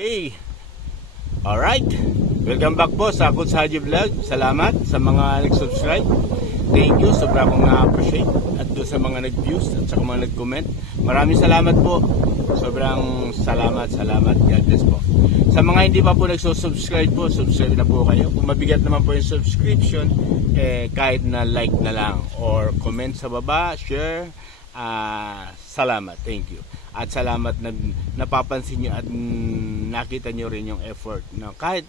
Hey, alright. Welcome back po sa Coach Haji Vlog. Salamat sa mga nag-subscribe. Thank you, sobra akong na-appreciate. At doon sa mga nag-views at sa mga nag-comment, maraming salamat po. Sobrang salamat. God bless po. Sa mga hindi pa po nagsusubscribe po, subscribe na po kayo. Kung mabigat naman po yung subscription, kahit na like na lang or comment sa baba, share. Salamat, thank you. At salamat na napapansin nyo at nakita nyo rin yung effort na kahit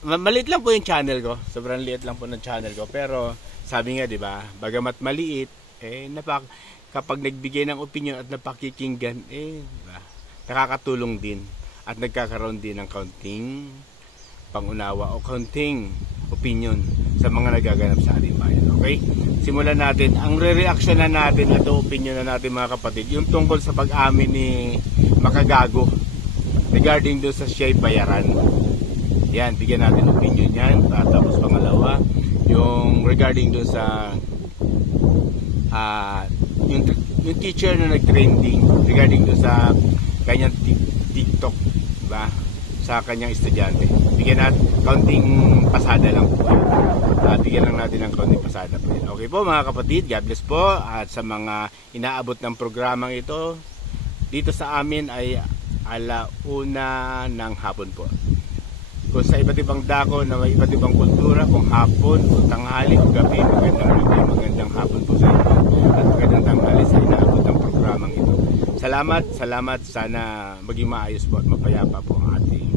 maliit lang po yung channel ko, sobrang liit lang po ng channel ko, pero sabi nga, di ba, bagamat maliit, kapag nagbigay ng opinion at napakikinggan, diba, nakakatulong din at nagkakaroon din ng kaunting pangunawa o kaunting opinion sa mga nagaganap sa ating bayan. Okay? Simulan natin. Ang re-reaction na natin at opinion na natin mga kapatid, yung tungkol sa pag-amin ni Makagago regarding doon sa siya'y bayaran. Yan, bigyan natin opinion yan. Tapos pangalawa, yung regarding doon sa yung teacher na nag-trending regarding doon sa kanyang TikTok, diba? Sa kanyang estudyante. Bigyan natin kaunting pasada lang po. Bigyan lang natin ng kaunting pasada po. Okay po mga kapatid, God bless po. At sa mga inaabot ng programang ito, dito sa amin ay 1:00 ng hapon po. Kung sa iba't ibang dako na may iba't ibang kultura, kung hapon, kung tanghali, o gabi, magandang hapon po sa inyo. At magandang tanghali sa inaabot ng programang ito. Salamat. Sana maging maayos po at mapayapa po ang ating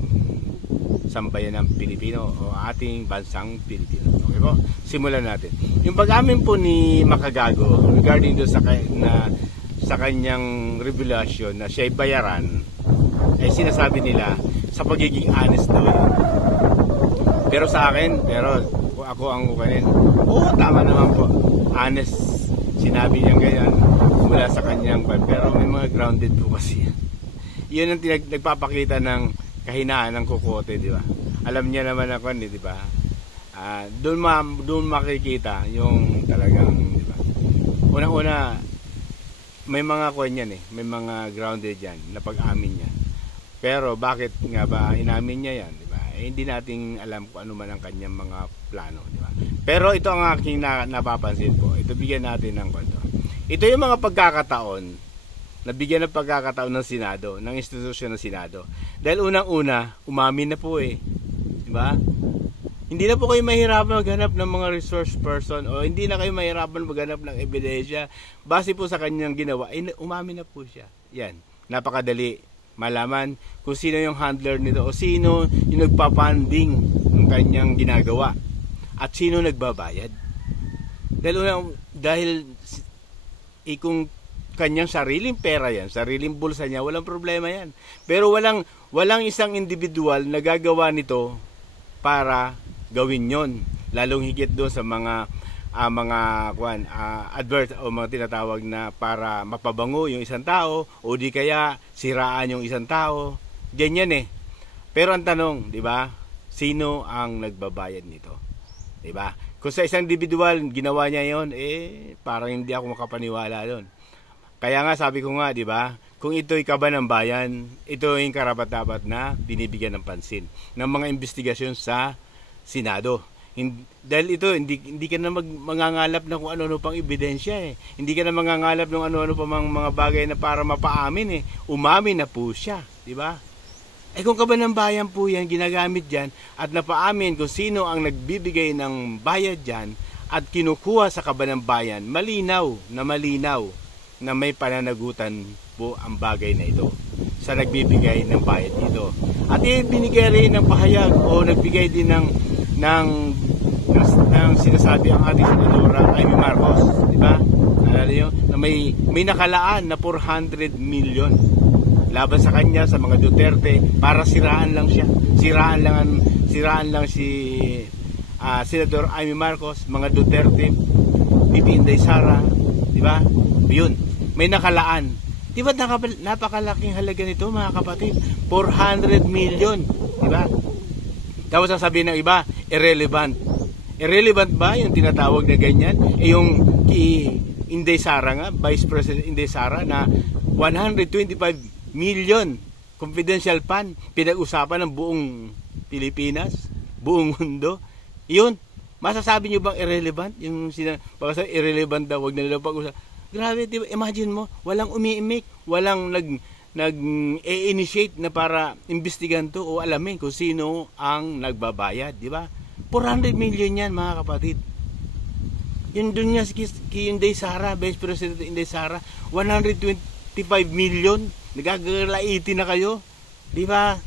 sambayan ng Pilipino o ating bansang Pilipino. Okay po? Simulan natin. Yung pag-amin po ni Makagago regarding doon sa kanyang revelation na siya'y bayaran, ay sinasabi nila sa pagiging honest daw. Pero sa akin, kung ako ang kukanin, tama naman po. Honest. Sinabi niya ganyan mula sa kanyang, pero may mga grounded po kasi. Yun ang nagpapakita ng kahinaan ng kukote, di ba? Alam niya naman ako, di ba? Doon makikita yung talagang, di ba? Unang-una, may mga kwan yan may mga grounded yan na pag-amin niya. Pero bakit nga ba inamin niya yan, di ba? Hindi nating alam kung ano man ang kanyang mga plano, di ba? Pero ito ang aking napapansin po. Ito bigyan natin ng kwento. Ito yung mga pagkakataon nabigyan ng pagkakataon ng Senado, ng institusyon ng Senado. Dahil unang-una, umamin na po di ba? Hindi na po kayo mahirapan maghanap ng mga resource person o hindi na kayo mahirapan maghanap ng ebidensya. Base po sa kanyang ginawa, umamin na po siya. Yan, napakadali malaman kung sino yung handler nito o sino yung nagpapanding ng kanyang ginagawa at sino nagbabayad. Dahil kung kanyang sariling pera yan, sariling bulsa niya, walang problema yan. Pero walang isang individual na gagawa nito para gawin yon. Lalong higit doon sa mga advert o mga tinatawag na para mapabango yung isang tao o di kaya siraan yung isang tao. Ganyan Pero ang tanong, di ba? Sino ang nagbabayad nito? Di ba? Kung sa isang individual ginawa niya yon, parang hindi ako makapaniwala doon. Kaya nga sabi ko nga, di ba? Kung ito'y kaban ng bayan, ito yung karapat-dapat na binibigyan ng pansin ng mga investigasyon sa Senado. Dahil ito, hindi ka na mangangalap ng kung ano-ano pang ebidensya Hindi ka na mangangalap ng ano-ano pa mga bagay na para mapaamin Umamin na po siya, di ba? Kung kaban ng bayan po yan, ginagamit dyan at napaamin kung sino ang nagbibigay ng bayad dyan at kinukuha sa kaban ng bayan, malinaw na may pananagutan po ang bagay na ito sa nagbibigay ng bayad dito. At binigay rin ng pahayag o nagbigay din ng sinasabi ang ating senadora Amy Marcos, di ba? Alala niyo na may nakalaan na 400 million laban sa kanya sa mga Duterte para siraan lang siya. Siraan lang si Senador Amy Marcos, mga Duterte, BP Inday Sara, di ba? Yun. May nakalaan. Di ba napakalaking halaga nito mga kapatid? 400 million. Di ba? Tapos sasabihin ng iba, irrelevant. Irrelevant ba yung tinatawag na ganyan? Yung Inday Sara nga, Vice President Inday Sara na 125 million confidential fund, pinag-usapan ng buong Pilipinas, buong mundo. Yun, masasabi nyo bang irrelevant? Yung irrelevant daw, wag na nila pag-usap. Grabe, diba? Imagine mo, walang umiimik, walang nag-initiate na para imbestigan to o alamin kung sino ang nagbabayad, di ba? 400 million yan, mga kapatid. Yun dun nga kay Inday Sara, Vice President Inday Sara, 125 million, nagagalaiti na kayo, di ba?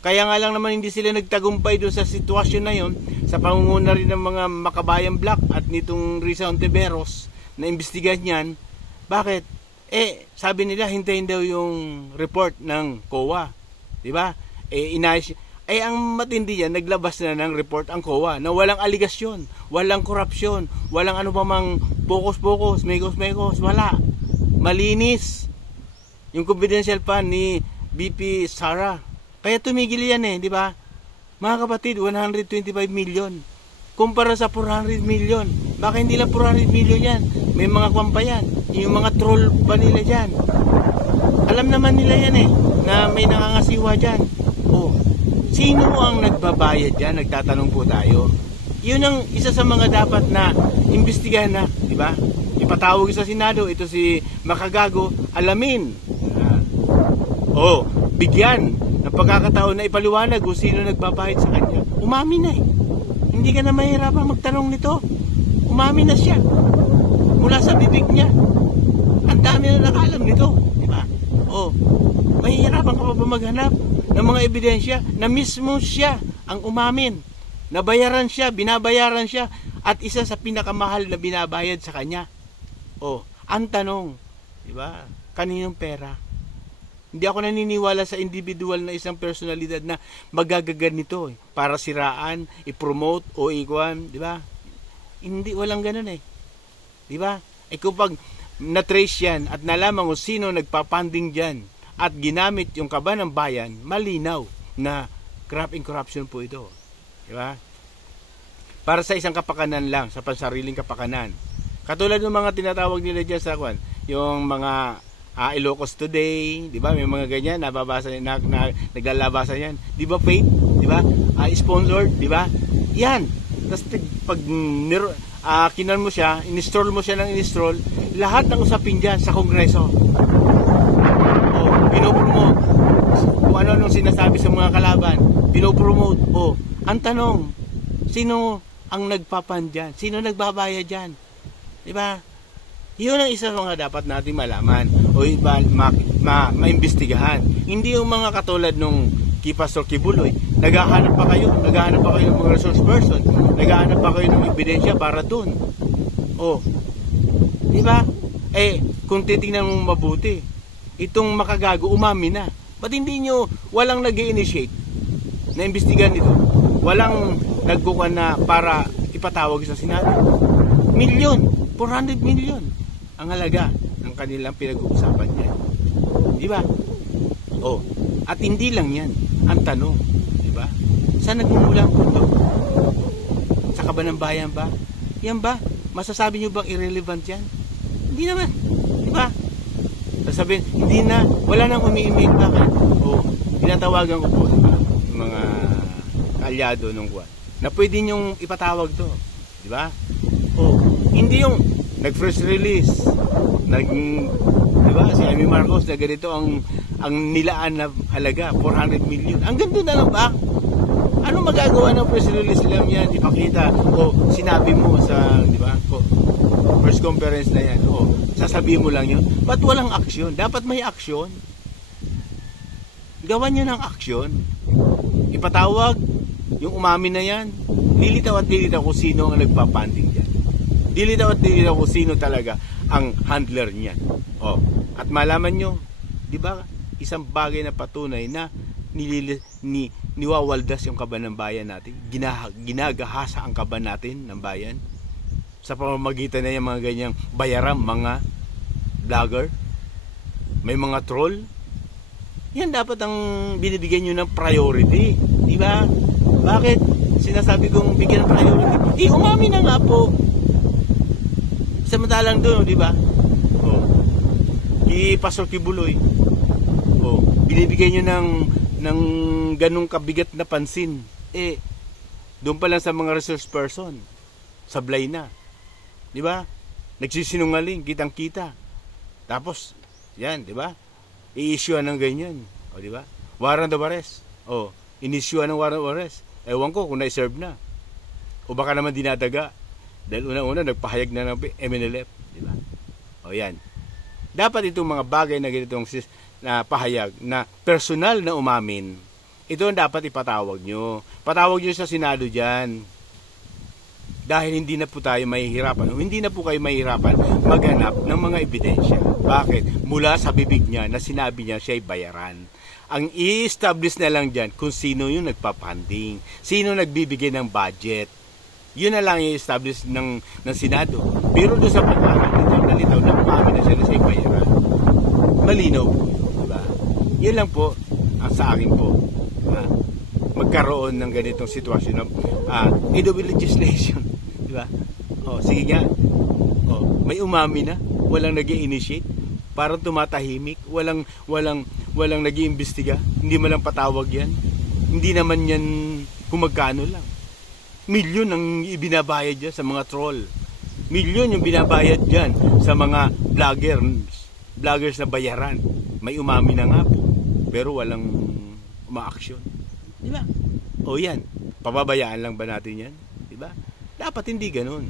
Kaya nga lang naman hindi sila nagtagumpay doon sa sitwasyon na yon, sa pangunguna rin ng mga Makabayan Black at nitong Risa Ontiveros na imbestigahan yan. Bakit? Sabi nila hintayin daw yung report ng COA, di ba? Ang matindi yan, naglabas na ng report ang COA na walang aligasyon, walang korupsyon, walang ano pa mang pokos-pokos, mekos-mekos, wala. Malinis yung confidential fund ni BP Sara. Kaya tumigil yan di ba? Mga kapatid, 125 million. Kumpara sa 400 million. Baka hindi lang 400 million yan. May mga kwampa yan. Yung mga troll pa nila dyan. Alam naman nila yan na may nakangasiwa dyan. Sino ang nagbabayad dyan? Nagtatanong po tayo. Yun ang isa sa mga dapat na imbestigahan na, di ba? Ipatawag sa Senado, ito si Makagago, alamin. Bigyan ng pagkakataon na ipaliwanag kung sino nagbabayad sa kanya. Umamin na Hindi ka na mahirapan magtanong nito. Umamin na siya. Mula sa bibig niya. Ang dami na nakalam nito. Di ba? Mahihirapan ka pa ba maghanap ng mga ebidensya na mismo siya ang umamin. Nabayaran siya, binabayaran siya, at isa sa pinakamahal na binabayad sa kanya. Ang tanong, di ba? Kaninong pera? Hindi ako naniniwala sa individual na isang personalidad na magagagan nito para siraan, i-promote o ikuan, di ba? Hindi, walang ganun di ba? Kapag na-trace yan at nalaman kung sino nagpapanding dyan at ginamit yung kaba ng bayan, malinaw na graft and corruption po ito, di ba? Para sa isang kapakanan lang, sa pansariling kapakanan. Katulad ng mga tinatawag nila dyan sa kwan, yung mga Ilocos Today, di ba? May mga ganyan, nababasa, naglalabasan yan. Di ba fake? Di ba? Sponsored, di ba? Yan. Tapos pag kinan mo siya, in-install mo siya ng in-install, lahat ng usapin dyan sa Kongreso. Pinopromote. Kung ano-anong sinasabi sa mga kalaban, pinopromote. Ang tanong, sino ang nagpapan dyan? Sino nagbabayad dyan? Di ba? Yun ang isa sa mga dapat natin malaman o maimbestigahan. Hindi yung mga katulad nung kay Pastor Kibuloy. Naghahanap pa kayo ng mga resource person. Naghahanap pa kayo ng ebidensya para dun. Di ba? Kung titingnan mo mabuti, itong Makagago umami na. Ba't hindi nyo, walang nag-i-initiate na imbestigahan ito? Walang nagkukan na para ipatawag sa Senado? 400 million ang halaga ng kanilang pinag-uusapan niya. Di ba? At hindi lang yan ang tanong, di ba? Saan nagmumula ang pundo? Sa kaban ng bayan ba? Yan ba? Masasabi nyo bang irrelevant yan? Hindi naman, di ba? Sasabihin, hindi na, wala nang umiimik. Bakit? Tinatawagan ko po yung mga kaalyado nung kuwan na pwede nyong ipatawag to, di ba? Hindi yung nag-first release, di ba, si Amy Marcos na ganito ang nilaan na halaga, 400 million. Ang ganda na lang ba? Ano magagawa ng press release lang yan? Ipakita, sinabi mo sa, di ba, first conference na yan, sasabihin mo lang yun. Ba't walang aksyon? Dapat may aksyon. Gawan nyo ng aksyon. Ipatawag, yung umamin na yan, lilitaw at lilitaw kung sino ang nagpapanding dyan. Dilitaw at dilitaw kung sino talaga ang handler niyan. At malaman nyo, di ba, isang bagay na patunay na niwawaldas yung kaban ng bayan natin. Ginagahasa ang kaban natin ng bayan. Sa pamamagitan na yung mga ganyang bayaram, mga vlogger, may mga troll. Yan dapat ang binibigyan nyo ng priority. Di ba? Bakit sinasabi kong bigyan ng priority? Umami na nga po. Samantalang doon, di ba? Kay Pastor Kibuloy. binibigay nyo ng ganong kabigat na pansin. Doon pa lang sa mga resource person, sablay na. Di ba? Nagsisinungaling, kitang-kita. Tapos, yan, di ba? I-issue ng ganyan. O, di ba? Warrant of arrest. O, in-issue ng warrant of arrest. Ewan ko kung na-serve na. O baka naman dinadaga. Dahil una-una, nagpahayag na ng MNLF. Di ba? O, yan. Dapat itong mga bagay na ganitong na pahayag na personal na umamin, ito ang dapat ipatawag nyo. Patawag nyo sa Senado dyan. Dahil hindi na po tayo mahihirapan, hindi na po kayo mahihirapan maghanap ng mga ebidensya. Bakit? Mula sa bibig niya na sinabi niya siya'y bayaran. Ang i-establish na lang dyan kung sino yung nagpapanding, sino nagbibigay ng budget. Yun na lang i-establish ng Senado. Pero doon sa pagkakataon, nalitaw na umamin na siya na siya'y bayaran. Malinaw po. Diba? Yun lang po ang sa akin po. Magkaroon ng ganitong sitwasyon ng EW legislation. Diba? Sige nga. May umami na, walang nag-i-initiate, parang tumatahimik, walang nag-iimbestiga, hindi man lang patawag yan. Hindi naman yan kung magkano lang. Milyon ang ibinabayad dyan sa mga troll. Milyon yung binabayad dyan sa mga vloggers na bayaran. May umami na nga po, pero walang umaaksyon. Diba? Yan. Pababayaan lang ba natin yan? Diba? Dapat hindi ganun.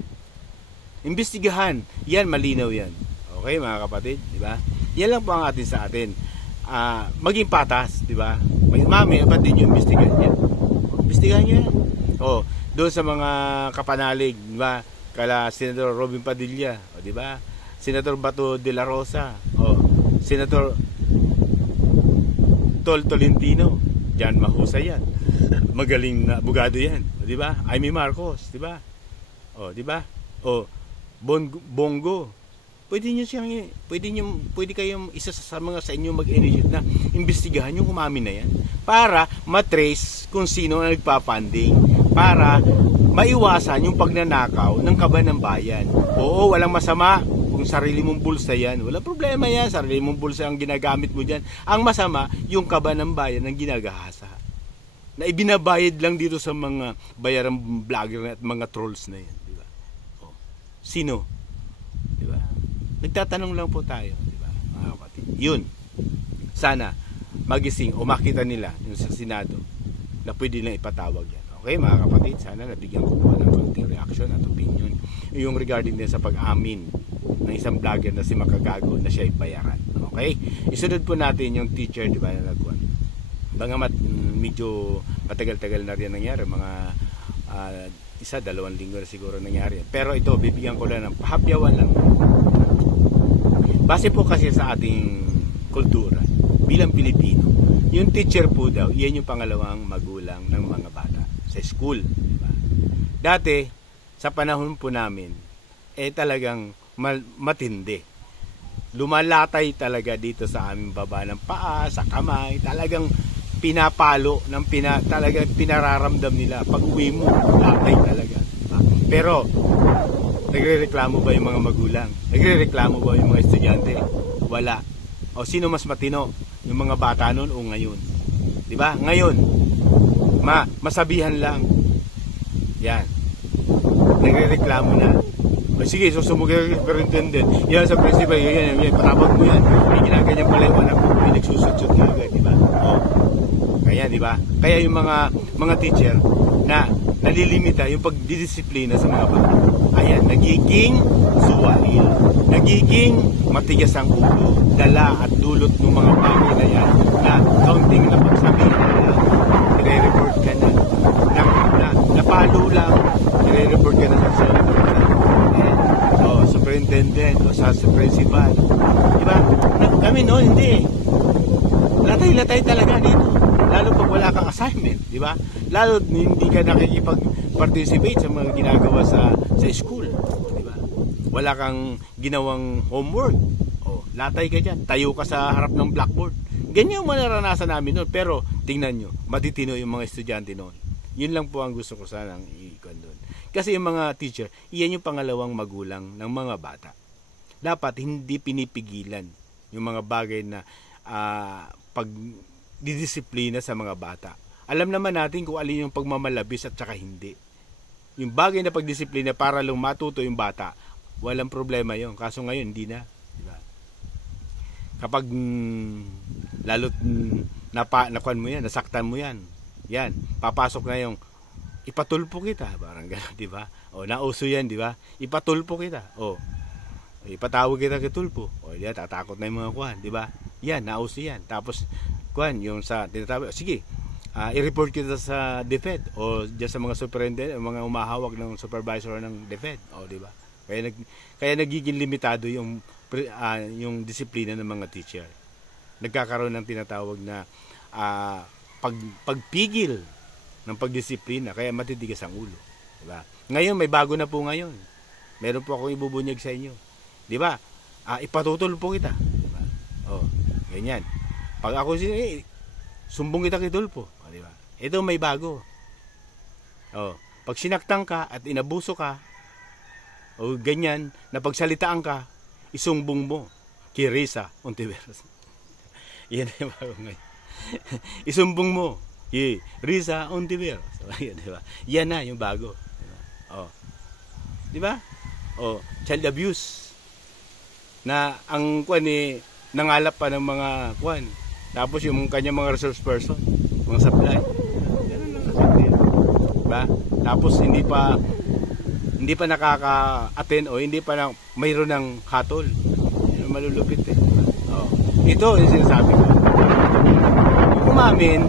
Imbestigahan. Yan, malinaw yan. Okay, mga kapatid? Diba? Yan lang po ang atin sa atin. Maging patas. Diba? May umami, ba't din yung imbestigahan yan? Imbestigahan nyo yan. Doon sa mga kapanalig, diba? Kala Senator Robin Padilla. Diba? Senator Bato de la Rosa. Senator Tolentino. Diyan mahusay yan. Magaling na abogado yan. Di ba? Amy Marcos, di ba? Di ba? Bongo. Pwede kayong isa sa mga sa inyo mag-initiate na imbestigahan yung umamin na yan para matrace kung sino ang nagpa-funding, para maiwasan yung pagnanakaw ng kaban ng bayan. Walang masama kung sarili mong bulsa yan. Walang problema yan. Sarili mong bulsa ang ginagamit mo dyan. Ang masama, yung kaban ng bayan ang ginagahasa. Na ibinabayad lang dito sa mga bayarang vlogger at mga trolls na yan. Diba? Sino? Diba? Nagtatanong lang po tayo. Diba? Mga kapatid. Yun. Sana magising o makita nila yung sa Senado na pwede lang ipatawag yan. Okay, mga kapatid, sana nabigyan ko po ng konting reaction at opinion yung regarding din sa pag-amin ng isang vlogger na si Makagago na siya ay bayaran. Okay? Isunod po natin yung teacher, di ba, na nagkuhan. Bangamat medyo matagal-tagal na rin nangyari, mga 1-2 linggo na siguro nangyari. Pero ito, bibigyan ko lang ng pahapyawan lang. Base po kasi sa ating kultura, bilang Pilipino, yung teacher po daw, yan yung pangalawang magulang ng mga bata sa school. Diba? Dati, sa panahon po namin, talagang matindi. Lumalatay talaga dito sa aming baba ng paa, sa kamay, talagang pinapalo, talagang pinararamdam nila. Pag uwi mo, latay talaga. Diba? Pero, nagre-reklamo ba yung mga magulang? Nagre-reklamo ba yung mga estudyante? Wala. Sino mas matino? Yung mga bata noon o ngayon? Diba? Ngayon, masabihan lang. Yan. Nagre-reklamo na. Sige, susumugay ka rin din. Yan sa principal, yan, patapag mo yan. May ginaganyan pala yung anak mo, may nagsusut-sut ka agad, diba? Kaya, diba? Kaya yung mga teacher na nalilimita yung pagdidisiplina sa mga bata. Ayan, nagiging suwail, nagiging matigas ang ulo, dala at dulot ng mga bagay na yan na kaunting na pagsabihin na i-report ka na napalo lang, i-report ka na sa superintendent o sa principal. Diba? Kami no, hindi. Latay-latay talaga dito. Lalo pag wala kang assignment, diba? Lalo hindi ka nakikipag-participate sa mga ginagawa sa school, diba? Wala kang ginawang homework. Latay ka dyan. Tayo ka sa harap ng blackboard. Ganyan yung naranasan namin noon. Pero tingnan nyo, matitino yung mga estudyante noon. Yun lang po ang gusto ko sanang i-ikon doon. Kasi yung mga teacher, iyan yung pangalawang magulang ng mga bata. Dapat hindi pinipigilan yung mga bagay na pag didisiplina sa mga bata. Alam naman natin kung alin yung pagmamalabis at saka hindi. Yung bagay na pagdisiplina para lang matuto yung bata, walang problema yon. Kaso ngayon, hindi na. Diba? Kapag lalo't nakuan mo yan, nasaktan mo yan, papasok na yung ipatulpo kita, parang gano'n, di ba? O, nauso yan, di ba? Ipatulpo kita. O, ipatawag kita kay tulpo. O, yan, tatakot na yung mga kuhan, di ba? Yan, nauso yan. Tapos, kuhan, yung sa tinatawag, sige, i-report kita sa DepEd o diyan sa mga superintendent, mga umahawak ng supervisor ng DepEd, o di ba? Kaya nagiging limitado yung disiplina ng mga teacher. Nagkakaroon ng tinatawag na pagpigil ng pagdisiplina, kaya matitigas ang ulo, di ba? Ngayon may bago na po ngayon. Meron po akong ibubunyag sa inyo. Di ba? Ipatutol po kita, di ba? Oh, ganyan. Pag ako sumbong kita kay tulpo, di ba? Ito may bago. Oh, pag sinaktan ka at inabuso ka, o ganyan, napagsalitaan ka, isumbong mo kay Risa Ontiveros. Yan yung bago ngayon. Isumbong mo kay Risa Ontiveros. Diba? Yan na yung bago. Diba? Oh. Diba? Oh, child abuse. Na ang kuan nangalap pa ng mga kuan. Tapos yung kanya mga resource person, mga supply. Ganun lang kasi. Diba? Tapos hindi pa nakaka-attend o hindi pa mayroon ng hatol. Yun malulupit eh. Oh. Ito yung sinasabi ko. Umamin,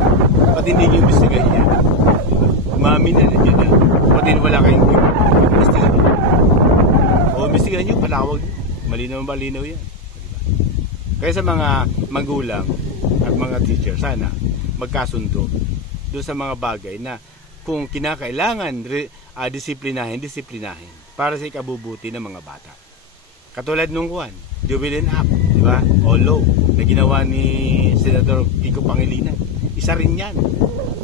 pati hindi nyo imbestigahin yan. Umamin na nandiyan na. Pati wala kayong imbestigahin. O imbestigahin nyo, palawag nyo. Malinaw yan. Kaya sa mga magulang at mga teacher, sana magkasundo doon sa mga bagay na kung kinakailangan disiplinahin para sa ikabubuti ng mga bata. Katulad nung Jubilee Act, di ba? O law na ginawa ni Senator Kiko Pangilinan. Isa rin yan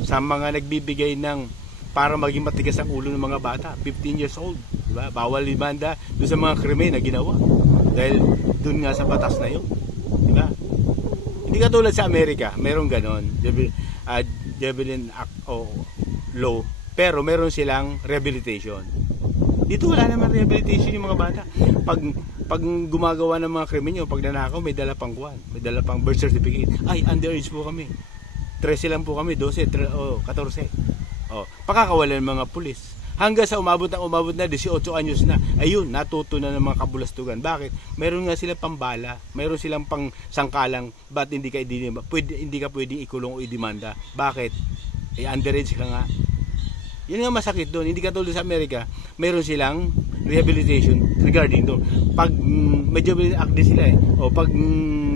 sa mga nagbibigay ng para maging matigas ang ulo ng mga bata, 15 years old, di ba? Bawal libanda doon sa mga krimen na ginawa. Dahil doon nga sa batas na yun, di ba? Hindi katulad sa Amerika, merong ganon, Jubilee Act o law, pero meron silang rehabilitation. Dito wala naman rehabilitation yung mga bata. Pag gumagawa ng mga krimen nyo, pag nanakaw, may dala pang birth certificate. Ay, underage po kami. 13 lang po kami, 12, 14. Pakakawalan ng mga pulis. Hanggang sa umabot na 18 anyos na. Ayun, natuto na ng mga kabulastugan. Bakit? Meron nga silang pambala, meron silang pang sangkalang, ba't hindi ka pwedeng ikulong o idemanda? Bakit? Underage ka nga. Yun nga masakit doon. Hindi katulad sa Amerika, meron silang rehabilitation regarding doon. Pag medyo active sila o pag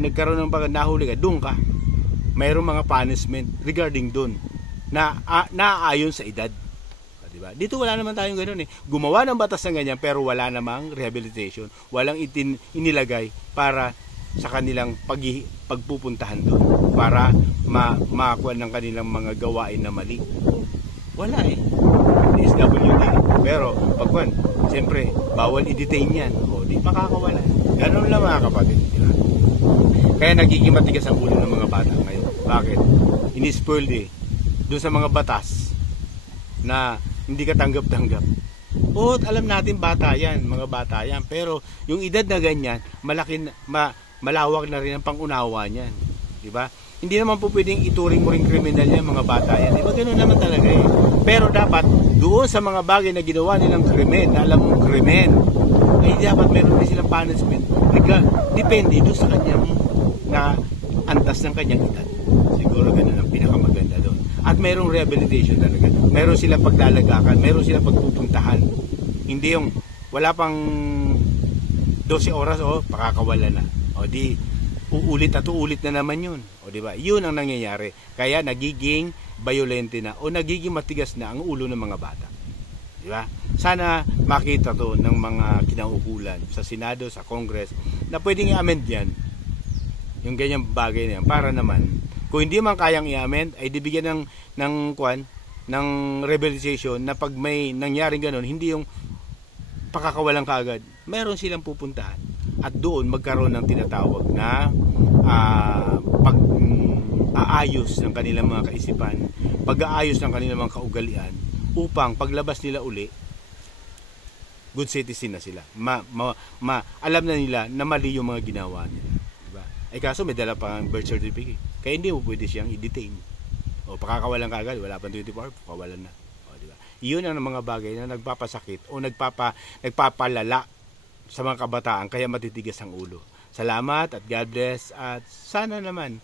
nagkaroon ng nahuli ka, doon ka. Mayroong mga punishment regarding doon na naaayon sa edad. Diba? Dito wala naman tayong ganoon eh. Gumawa ng batas ng ganyan pero wala namang rehabilitation. Walang inilagay para sa kanilang pagpupuntahan doon para makakuha ng kanilang mga gawain na mali. Wala eh. SWD. Pero pagkuhan, siyempre, bawal i-detain yan. O, di makakawala. Ganun lang mga kapatid. Diba? Kaya nagiging matigas ang ulo ng mga bata ngayon. Bakit? Ini-spoiled eh. Doon sa mga batas na hindi ka tanggap-tanggap. O, alam natin bata yan, mga bata yan. Pero yung edad na ganyan, malawak na rin ang pangunawa niyan. Diba? Hindi naman po pwedeng ituring mo rin kriminal yan, mga bata yan. Diba? Ganun naman talaga eh. Pero dapat, doon sa mga bagay na ginawa nilang krimen, na alam mong krimen, ay dapat meron din silang punishment. Depende doon sa kanyang na antas ng kanyang edad. Siguro ganun ang pinakamaganda doon. At mayroong rehabilitation talaga. Meron silang paglalagakan, meron silang pagpupuntahan. Hindi yung wala pang 12 oras o pakakawala na. O di uulit at uulit na naman yun. O di ba? Yun ang nangyayari. Kaya nagiging violente na o nagiging matigas na ang ulo ng mga bata. Di ba? Sana makita to ng mga kinaukulan sa Senado, sa Congress na pwedeng i-amend yan. Yung ganyang bagay na yan para naman kung hindi man kayang i-amend ay dibigyan ng rehabilitation na pag may nangyaring ganun, hindi yung pakakawalan kaagad. Meron silang pupuntahan at doon magkaroon ng tinatawag na pag-aayos ng kanilang mga kaisipan, pag-aayos ng kanilang mga kaugalian, upang paglabas nila uli, good citizen na sila. Alam na nila na mali yung mga ginawa nila. Diba? Ay kaso may dala pang birth certificate. Kaya hindi mo pwede siyang i-detain. O pakakawalan ka agad, wala pang 24 hours, pakawalan na. O, diba? Iyon ang mga bagay na nagpapasakit o nagpapalala sa mga kabataan, kaya matitigas ang ulo. Salamat at God bless, at sana naman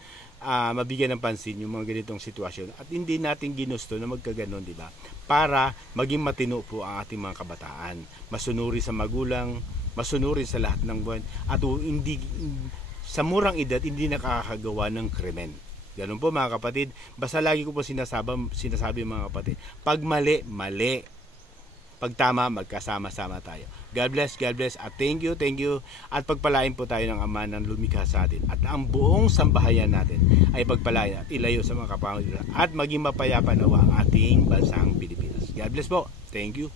mabigyan ng pansin yung mga ganitong sitwasyon at hindi natin ginusto na magkaganon, di ba? Para maging matino po ang ating mga kabataan, masunuri sa magulang, masunuri sa lahat ng buwan, at hindi sa murang edad hindi nakakagawa ng krimen. Ganun po mga kapatid, basta lagi ko po sinasabi mga kapatid, pag mali, mali. Pag tama, magkasama-sama tayo. God bless, at thank you, at pagpalain po tayo ng Ama ng lumikha sa atin, at ang buong sambahayan natin ay pagpalain at ilayo sa mga kapamilya, at maging mapayapa nawa ang ating bansang Pilipinas. God bless po, thank you.